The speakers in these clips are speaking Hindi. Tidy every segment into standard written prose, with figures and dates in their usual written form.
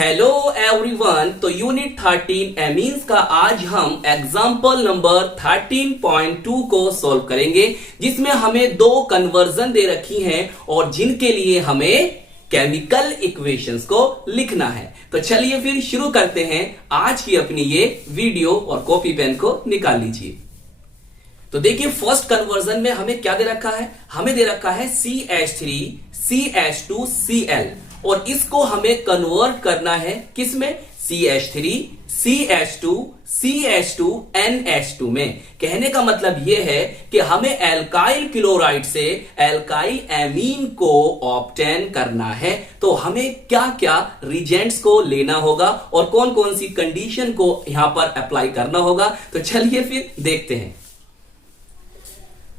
Hello everyone. तो यूनिट 13 एमीन्स का आज हम एग्जाम्पल नंबर 13.2 को सॉल्व करेंगे, जिसमें हमें दो कन्वर्जन दे रखी हैं और जिनके लिए हमें केमिकल इक्वेशंस को लिखना है। तो चलिए फिर शुरू करते हैं आज की अपनी ये वीडियो और कॉपी पेन को निकाल लीजिए। तो देखिए फर्स्ट कन्वर्जन में हमें क्या दे रखा है, हमें दे रखा है CH3 CH2 Cl और इसको हमें कन्वर्ट करना है किसमें, CH3 CH2 CH2 NH2 में। कहने का मतलब यह है कि हमें एल्काइल क्लोराइड से एल्काइल एमीन को ऑब्टेन करना है। तो हमें क्या क्या रिजेंट्स को लेना होगा और कौन कौन सी कंडीशन को यहां पर अप्लाई करना होगा। तो चलिए फिर देखते हैं।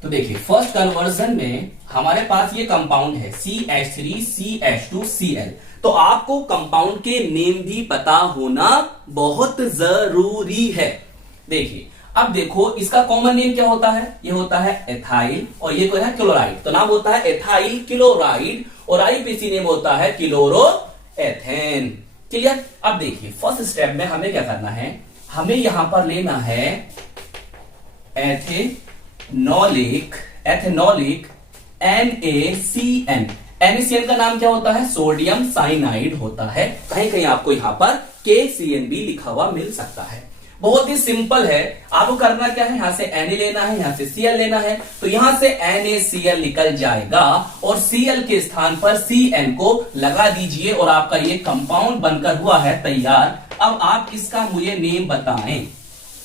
तो देखिए फर्स्ट कन्वर्जन में हमारे पास ये कंपाउंड है CH3 CH2 Cl। तो आपको कंपाउंड के नेम भी पता होना बहुत जरूरी है। देखिए अब देखो इसका कॉमन नेम क्या होता है, ये होता है एथाइल और ये क्या है क्लोराइड। तो नाम होता है एथाइल क्लोराइड और IUPAC नेम होता है क्लोरोएथेन। क्लियर। अब देखिए फर्स्ट स्टेप में हमें क्या करना है, हमें यहां पर लेना है एथेनॉलिक NaCN। NaCN का नाम क्या होता है, सोडियम साइनाइड होता है। कहीं कहीं आपको यहां पर KCN भी लिखा हुआ मिल सकता है। बहुत ही सिंपल है, आपको करना क्या है, यहां से Na लेना है, यहां से Cl लेना है। तो यहां से NaCl निकल जाएगा और Cl के स्थान पर CN को लगा दीजिए और आपका ये कंपाउंड बनकर हुआ है तैयार। अब आप इसका मुझे नेम बताएं।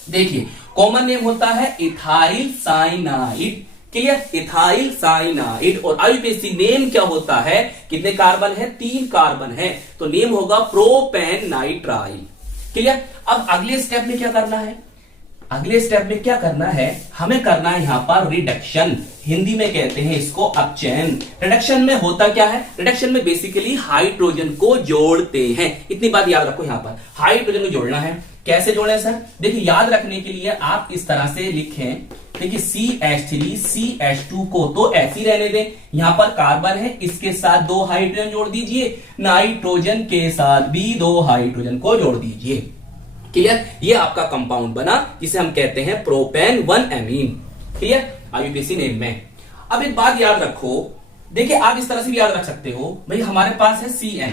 देखिए कॉमन नेम होता है ethyl cyanide. Clear, ethyl cyanide. और IUPAC नेम क्या होता है, कितने कार्बन है, 3 कार्बन है, तो नेम होगा प्रोपेन नाइट्राइल। क्लियर। अब अगले स्टेप में क्या करना है, अगले स्टेप में क्या करना है, हमें करना है यहां पर रिडक्शन। हिंदी में कहते हैं इसको अपचयन। रिडक्शन में होता क्या है, रिडक्शन में बेसिकली हाइड्रोजन को जोड़ते हैं। इतनी बात याद रखो, यहां पर हाइड्रोजन को जोड़ना है। कैसे जोड़े सर, देखिए याद रखने के लिए आप इस तरह से लिखें। देखिए CH3 CH2 को तो ऐसे ही रहने दें, यहां पर कार्बन है, इसके साथ 2 हाइड्रोजन जोड़ दीजिए, नाइट्रोजन के साथ भी 2 हाइड्रोजन को जोड़ दीजिए। क्लियर, ये आपका कंपाउंड बना जिसे हम कहते हैं propane 1 amine. Clear, IUPAC name में। अब एक बात याद रखो, देखिए आप इस तरह से भी याद रख सकते हो, भाई हमारे पास है CN,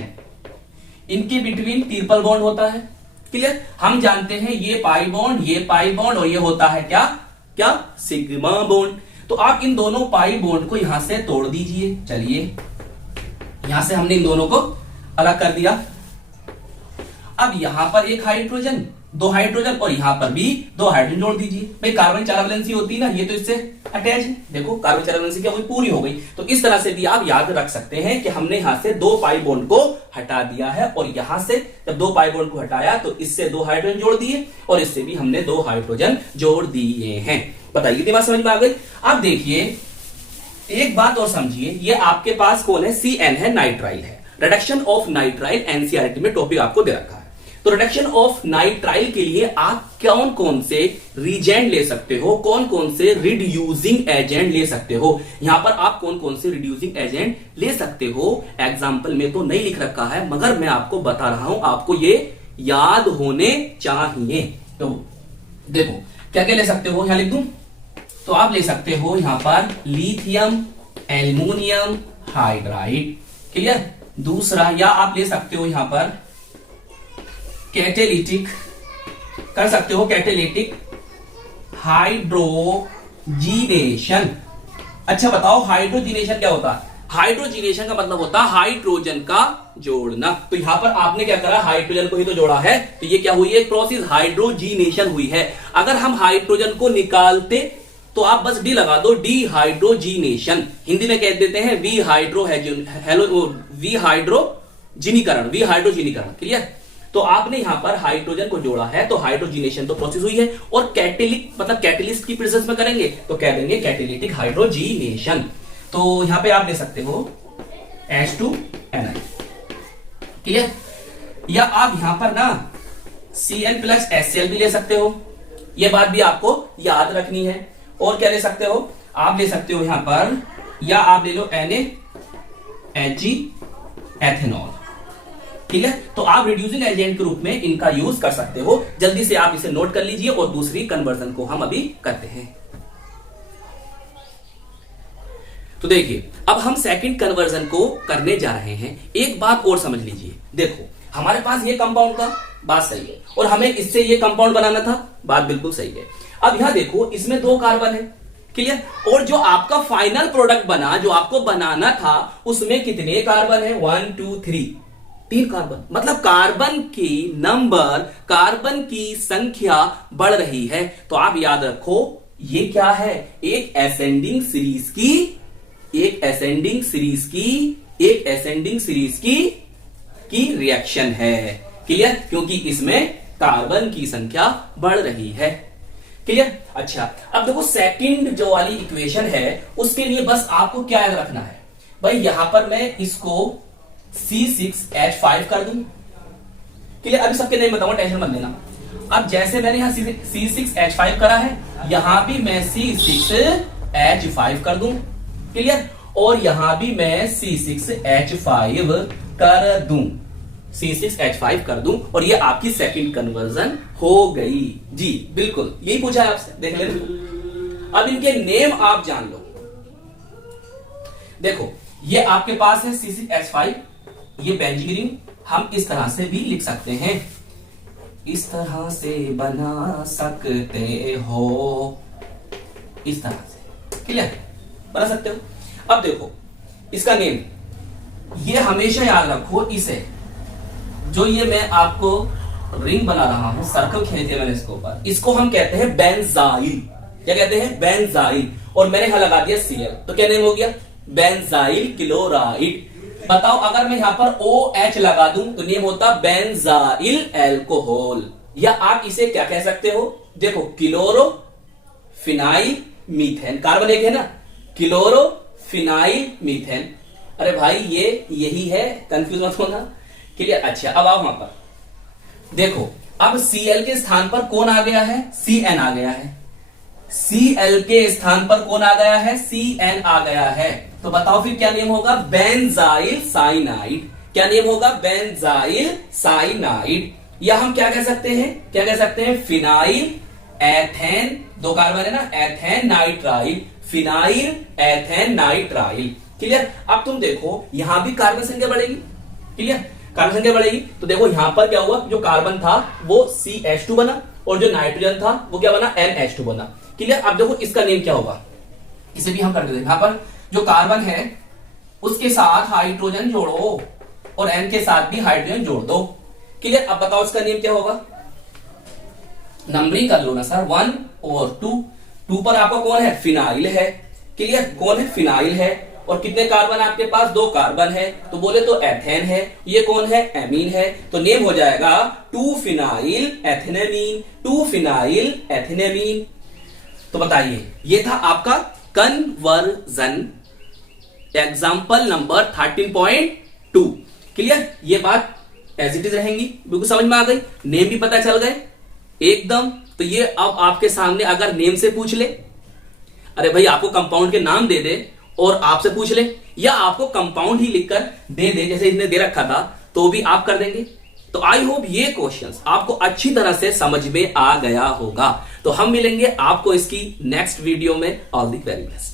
इनके बिटवीन ट्रिपल बॉन्ड होता है। क्लियर, हम जानते हैं ये पाई बॉन्ड और ये होता है क्या क्या सिग्मा बॉन्ड। तो आप इन दोनों पाई बॉन्ड को यहां से तोड़ दीजिए। चलिए यहां से हमने इन दोनों को अलग कर दिया। अब यहां पर एक हाइड्रोजन, 2 हाइड्रोजन और यहां पर भी 2 हाइड्रोजन जोड़ दीजिए। भाई कार्बन 4 वैलेंसी होती है ना, ये तो इससे अटैच है। देखो कार्बन 4 वैलेंसी क्या हुई, पूरी हो गई। तो इस तरह से भी आप याद रख सकते हैं कि हमने यहां से 2 पाई बॉन्ड को हटा दिया है और यहां से जब 2 पाई बॉन्ड को हटाया तो इससे 2 हाइड्रोजन जोड़ दिए और इससे भी हमने 2 हाइड्रोजन जोड़ दिए हैं। बताइए कितनी बात समझ में आ गई। अब देखिए एक बात और समझिए, ये आपके पास कौन है, CN है, नाइट्राइल है। रिडक्शन ऑफ नाइट्राइल NCERT में टॉपिक आपको दे रखा है। तो रिडक्शन ऑफ नाइट्राइल के लिए आप कौन कौन से रिजेंट ले सकते हो, कौन कौन से रिड्यूसिंग एजेंट ले सकते हो। यहां पर आप कौन कौन से रिड्यूसिंग एजेंट ले सकते हो, एग्जाम्पल में तो नहीं लिख रखा है, मगर मैं आपको बता रहा हूं, आपको ये याद होने चाहिए। तो देखो क्या क्या ले सकते हो, यहां लिख दूं। तो आप ले सकते हो यहां पर लिथियम एल्युमिनियम हाइड्राइड। क्लियर। दूसरा, या आप ले सकते हो यहां पर कैटेलिटिक, कर सकते हो कैटेलिटिक हाइड्रोजीनेशन। अच्छा बताओ हाइड्रोजीनेशन क्या होता है, हाइड्रोजीनेशन का मतलब होता है हाइड्रोजन का जोड़ना। तो यहां पर आपने क्या करा, हाइड्रोजन को ही तो जोड़ा है, तो ये क्या हुई है, प्रोसेस हाइड्रोजीनेशन हुई है। अगर हम हाइड्रोजन को निकालते तो आप बस डी लगा दो, डिहाइड्रोजीनेशन। हिंदी में कह देते हैं विहाइड्रोजीनीकरण। क्लियर। तो आपने यहां पर हाइड्रोजन को जोड़ा है तो हाइड्रोजीनेशन तो प्रोसेस हुई है और कैटेलिक मतलब कैटेलिस्ट की प्रेजेंस में करेंगे तो कह देंगे कैटेलिटिक हाइड्रोजीनेशन। तो यहां पे आप ले सकते हो H2Ni। क्लियर। या आप यहां पर ना Cl प्लस HCl भी ले सकते हो, यह बात भी आपको याद रखनी है। और क्या ले सकते हो, आप ले सकते हो यहां पर, या आप ले लो NaHg एथेनॉल। ठीक है, तो आप रिड्यूसिंग एजेंट के रूप में इनका यूज कर सकते हो। जल्दी से आप इसे नोट कर लीजिए और दूसरी कन्वर्जन को हम अभी करते हैं। तो देखिए, अब हम सेकंड कन्वर्जन को करने जा रहे हैं। एक बात और समझ लीजिए, देखो हमारे पास ये कंपाउंड था, बात सही है, और हमें इससे ये कंपाउंड बनाना था, बात बिल्कुल सही है। अब यहां देखो, इसमें 2 कार्बन है, क्लियर, और जो आपका फाइनल प्रोडक्ट बना, जो आपको बनाना था, उसमें कितने कार्बन है? 1 2 3 कार्बन। मतलब कार्बन की नंबर, कार्बन की संख्या बढ़ रही है। तो आप याद रखो, ये क्या है? एक असेंडिंग सीरीज की रिएक्शन है, क्लियर, क्योंकि इसमें कार्बन की संख्या बढ़ रही है, क्लियर। अच्छा, अब देखो सेकंड जो वाली इक्वेशन है, उसके लिए बस आपको क्या याद रखना है भाई, यहां पर मैं इसको C6H5 कर दूं, क्लियर। अभी सबके नेम बताऊंगा, टेंशन मत लेना। अब जैसे मैंने यहां C6H5 करा है, यहां भी मैं C6H5 कर दूं, क्लियर, और यहां भी मैं C6H5 कर दूं, C6H5 कर दूं, और ये आपकी सेकंड कन्वर्जन हो गई। जी बिल्कुल, यही पूछा है आपसे, देख लेना। अब इनके नेम आप जान लो। देखो, ये आपके पास है C6H5, ये बेंजीन रिंग, हम इस तरह से भी लिख सकते हैं, इस तरह से बना सकते हो, इस तरह से, क्लियर, बना सकते हो। अब देखो इसका नेम, ये हमेशा याद रखो, इसे जो ये मैं आपको रिंग बना रहा हूं, सर्कल खेल दिया मैंने इसके ऊपर, इसको हम कहते हैं बेंजाइल। क्या कहते हैं? बेंजाइल। और मैंने यहां लगा दिया Cl, तो क्या नेम हो गया? Benzyl chloride. बताओ, अगर मैं यहां पर OH लगा दूं तो नेम होता बेंजाइल एल्कोहल। या आप इसे क्या कह सकते हो? देखो, क्लोरो फिनाइल मीथेन, कार्बन एक है ना, क्लोरो फिनाइल मीथेन। अरे भाई, ये यही है, कंफ्यूज मत होना, क्लियर। अच्छा, अब आओ वहां पर देखो, अब Cl के स्थान पर कौन आ गया है? Cn आ गया है। Cl के स्थान पर कौन आ गया है? Cn आ गया है। तो बताओ फिर क्या नेम होगा? Benzyl cyanide. क्या नेम होगा? Benzyl cyanide. या हम क्या कह सकते हैं? क्या कह सकते हैं? फिनाइल एथेन, 2 कार्बन है ना, ethane nitrile, phenyl ethane nitrile, clear. अब तुम देखो, यहां भी कार्बन संख्या बढ़ेगी, क्लियर, कार्बन संख्या बढ़ेगी। तो देखो यहां पर क्या हुआ, जो कार्बन था वो CH2 बना, और जो नाइट्रोजन था वो क्या बना? NH2 बना, क्लियर। अब देखो इसका नेम क्या होगा, इसे भी हम कर देते हैं। यहां पर जो कार्बन है उसके साथ हाइड्रोजन जोड़ो, और N के साथ भी हाइड्रोजन जोड़ दो, क्लियर। अब बताओ इसका नेम क्या होगा? नंबरिंग कर लो ना सर, 1 और 2 पर आपका कौन है? फिनाइल है, क्लियर, कौन है? फिनाइल है। और कितने कार्बन आपके पास? 2 कार्बन है, तो बोले तो एथेन है। ये कौन है? एमीन है। तो नेम हो जाएगा 2 फिनाइल एथेनेमीन, 2 फिनाइल एथेनेमीन। तो बताइए, ये था आपका कन्वर्जन, एग्जाम्पल नंबर 13.2, क्लियर। ये बात एज इट इज रहेंगी, बिल्कुल समझ में आ गई, नेम भी पता चल गए एकदम। तो ये अब आपके सामने अगर नेम से पूछ ले, अरे भाई आपको कंपाउंड के नाम दे दे और आपसे पूछ ले, या आपको कंपाउंड ही लिखकर दे दे जैसे इसने दे रखा था, तो भी आप कर देंगे। तो आई होप ये क्वेश्चंस आपको अच्छी तरह से समझ में आ गया होगा। तो हम मिलेंगे आपको इसकी नेक्स्ट वीडियो में। All the very best.